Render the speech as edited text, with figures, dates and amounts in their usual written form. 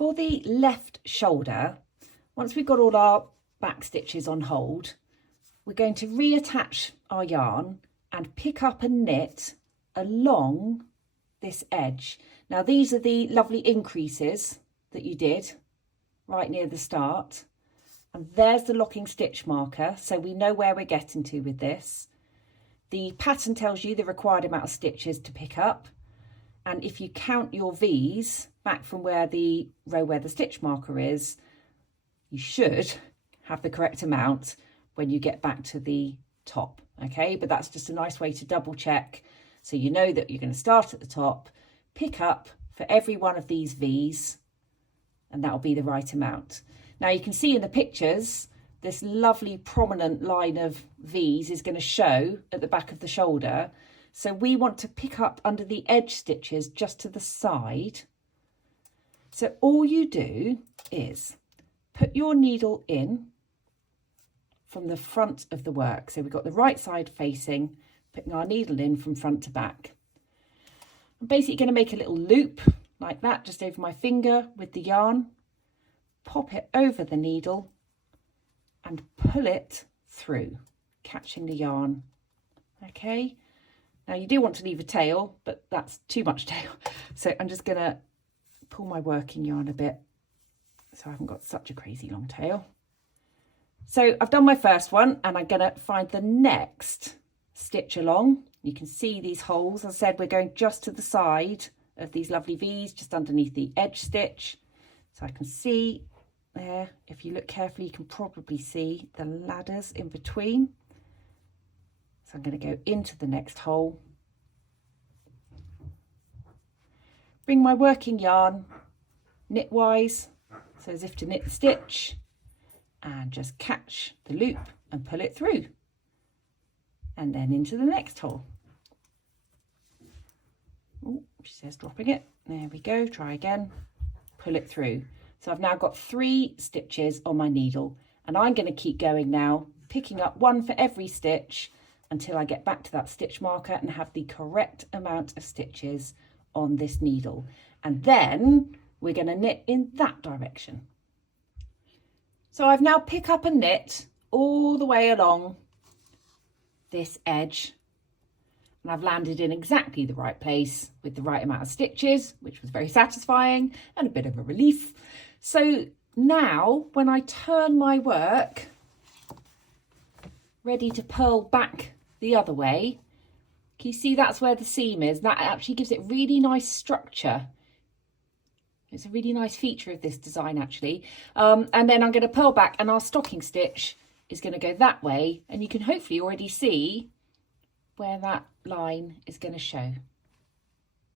For the left shoulder, once we've got all our back stitches on hold, we're going to reattach our yarn and pick up and knit along this edge. Now these are the lovely increases that you did right near the start, and there's the locking stitch marker, so we know where we're getting to with this. The pattern tells you the required amount of stitches to pick up, and if you count your V's back from where the row where the stitch marker is, you should have the correct amount when you get back to the top. Okay, but that's just a nice way to double check, so you know that you're going to start at the top, pick up for every one of these V's, and that'll be the right amount. Now you can see in the pictures, this lovely prominent line of V's is going to show at the back of the shoulder. So we want to pick up under the edge stitches just to the side. So all you do is put your needle in from the front of the work. So we've got the right side facing, putting our needle in from front to back. I'm basically going to make a little loop like that just over my finger with the yarn, pop it over the needle and pull it through, catching the yarn. Okay, now you do want to leave a tail, but that's too much tail. So I'm just going to pull my working yarn a bit so I haven't got such a crazy long tail. So I've done my first one and I'm going to find the next stitch along. You can see these holes. As I said, we're going just to the side of these lovely V's, just underneath the edge stitch. So I can see there, if you look carefully, you can probably see the ladders in between. So I'm going to go into the next hole, bring my working yarn knitwise, so as if to knit the stitch, and just catch the loop and pull it through, and then into the next hole. Oh, she says dropping it. There we go. Try again. Pull it through. So I've now got 3 stitches on my needle, and I'm going to keep going now, picking up one for every stitch until I get back to that stitch marker and have the correct amount of stitches on this needle. And then we're going to knit in that direction. So I've now pick up and knit all the way along this edge, and I've landed in exactly the right place with the right amount of stitches, which was very satisfying and a bit of a relief. So now when I turn my work ready to purl back the other way, can you see that's where the seam is? That actually gives it really nice structure. It's a really nice feature of this design actually. And then I'm going to purl back, and our stocking stitch is going to go that way, and you can hopefully already see where that line is going to show.